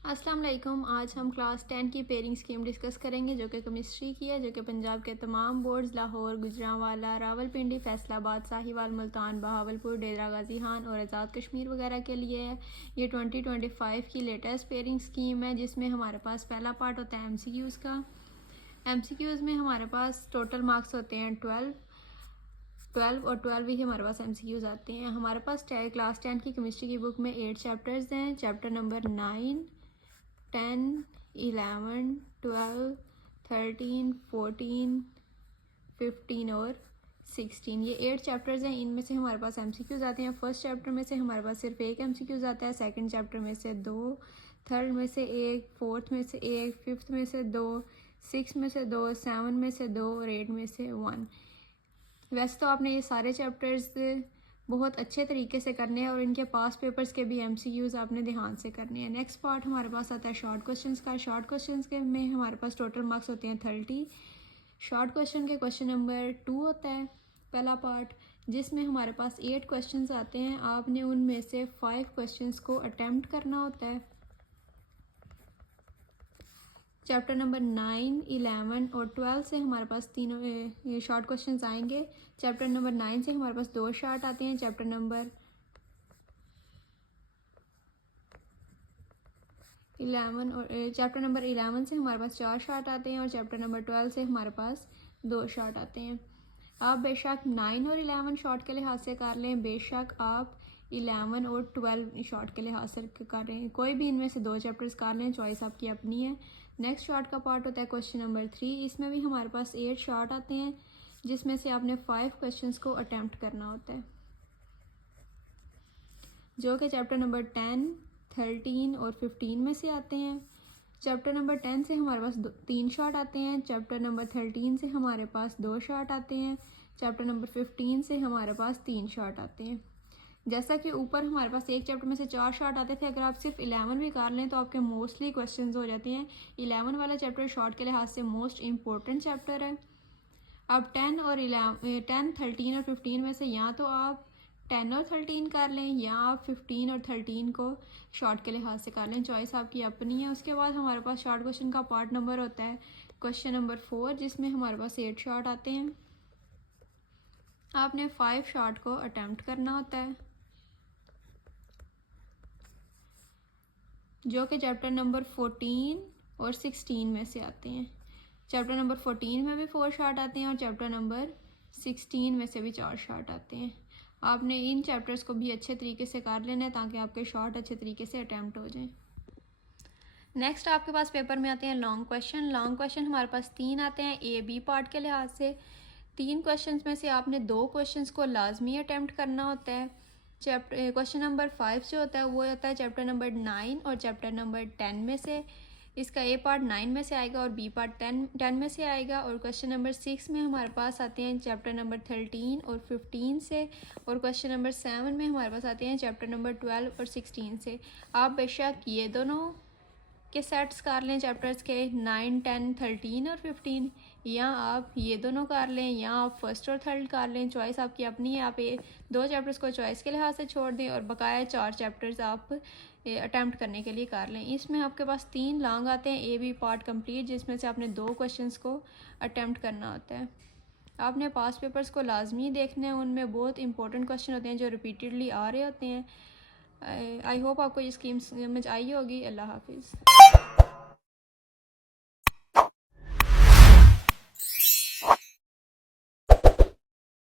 अस्सलाम वालेकुम। आज हम क्लास 10 की पेयरिंग स्कीम डिस्कस करेंगे जो कि केमिस्ट्री की है, जो कि पंजाब के तमाम बोर्ड्स लाहौर, गुजरांवाला, रावलपिंडी, फैसलाबाद, साहिवाल, मुल्तान, बहावलपुर, डेरा गाजी खान और आज़ाद कश्मीर वगैरह के लिए है। ये 2025 की लेटेस्ट पेयरिंग स्कीम है जिसमें हमारे पास पहला पार्ट होता है MCQs का। MCQs में हमारे पास टोटल मार्क्स होते हैं 12 और 12 ही हमारे पास MCQs आते हैं। हमारे पास क्लास 10 की केमिस्ट्री की बुक में 8 चैप्टर्स हैं। चैप्टर नंबर 9, 10, 11, 12, 13, 14, 15 और 16 ये 8 चैप्टर्स हैं। इनमें से हमारे पास MCQs आते हैं। फर्स्ट चैप्टर में से हमारे पास सिर्फ एक MCQs आता है, सेकंड चैप्टर में से 2, थर्ड में से एक, फोर्थ में से एक, फिफ्थ में से 2, सिक्स में से 2, 7 में से 2 और 8 में से 1। वैसे तो आपने ये सारे चैप्टर्स बहुत अच्छे तरीके से करने हैं और इनके पास पेपर्स के भी MCQs आपने ध्यान से करने हैं। नेक्स्ट पार्ट हमारे पास आता है शॉर्ट क्वेश्चंस का। शॉर्ट क्वेश्चंस के में हमारे पास टोटल मार्क्स होते हैं 30। शॉर्ट क्वेश्चन के क्वेश्चन नंबर 2 होता है पहला पार्ट, जिसमें हमारे पास 8 क्वेश्चंस आते हैं। आपने उनमें से 5 क्वेश्चंस को अटेम्प्ट करना होता है। चैप्टर नंबर 9, 11 और 12 से हमारे पास तीनों शॉर्ट क्वेश्चंस आएंगे। चैप्टर नंबर 9 से हमारे पास 2 शॉर्ट आते हैं। चैप्टर नंबर 11 से हमारे पास 4 शॉर्ट आते हैं और चैप्टर नंबर 12 से हमारे पास 2 शॉर्ट आते हैं। आप बेशक 9 और 11 शॉर्ट के लिहाज से कर लें, बेशक आप 11 और 12 शॉर्ट के लिहाज से कर रहे हैं, कोई भी इनमें से 2 चैप्टर्स कर लें, चॉइस आपकी अपनी है। नेक्स्ट शॉर्ट का पार्ट होता है क्वेश्चन नंबर 3। इसमें भी हमारे पास 8 शॉर्ट आते हैं जिसमें से आपने 5 क्वेश्चंस को अटेम्प्ट करना होता है, जो कि चैप्टर नंबर 10, 13 और 15 में से आते हैं। चैप्टर नंबर 10 से हमारे पास 3 शॉर्ट आते हैं। चैप्टर नंबर 13 से हमारे पास 2 शॉर्ट आते हैं। चैप्टर नंबर 15 से हमारे पास 3 शॉर्ट आते हैं। जैसा कि ऊपर हमारे पास एक चैप्टर में से 4 शॉर्ट आते थे, अगर आप सिर्फ 11 भी कर लें तो आपके मोस्टली क्वेश्चंस हो जाते हैं। 11 वाला चैप्टर शॉर्ट के लिहाज से मोस्ट इम्पोर्टेंट चैप्टर है। अब 10 और 11, 10, 13 और 15 में से या तो आप 10 और 13 कर लें या आप 15 और 13 को शॉर्ट के लिहाज से कर लें, चॉइस आपकी अपनी है। उसके बाद हमारे पास शॉर्ट क्वेश्चन का पार्ट नंबर होता है क्वेश्चन नंबर 4, जिसमें हमारे पास 8 शॉर्ट आते हैं। आपने 5 शॉर्ट को अटेम्प्ट करना होता है, जो कि चैप्टर नंबर 14 और 16 में से आते हैं। चैप्टर नंबर 14 में भी 4 शॉर्ट आते हैं और चैप्टर नंबर 16 में से भी 4 शॉर्ट आते हैं। आपने इन चैप्टर्स को भी अच्छे तरीके से कर लेना है ताकि आपके शॉर्ट अच्छे तरीके से अटैम्प्ट हो जाएं। नेक्स्ट आपके पास पेपर में आते हैं लॉन्ग क्वेश्चन। लॉन्ग क्वेश्चन हमारे पास 3 आते हैं A-B पार्ट के लिहाज से। 3 क्वेश्चन में से आपने 2 क्वेश्चन को लाजमी अटैम्प्ट करना होता है। क्वेश्चन नंबर 5 जो होता है वो होता है चैप्टर नंबर 9 और चैप्टर नंबर 10 में से। इसका A पार्ट 9 में से आएगा और B पार्ट 10 में से आएगा। और क्वेश्चन नंबर 6 में हमारे पास आते हैं चैप्टर नंबर 13 और 15 से। और क्वेश्चन नंबर 7 में हमारे पास आते हैं चैप्टर नंबर 12 और 16 से। आप बेशक ये दोनों के सेट्स कर लें चैप्टर्स के 9, 10, 13 और 15, या आप ये दोनों कर लें या आप फर्स्ट और थर्ड कर लें, चॉइस आपकी अपनी है। आप ये 2 चैप्टर्स को चॉइस के लिहाज से छोड़ दें और बकाया 4 चैप्टर्स आप अटैम्प्ट करने के लिए कर लें। इसमें आपके पास 3 लॉन्ग आते हैं A-B पार्ट कंप्लीट, जिसमें से आपने 2 क्वेश्चंस को अटैम्प्ट करना होता है। आपने पास पेपर्स को लाजमी देखना है, उनमें बहुत इंपॉर्टेंट क्वेश्चन होते हैं जो रिपीटेडली आ रहे होते हैं। आई होप आपको ये स्कीम समझ आई होगी। अल्लाह हाफिज़।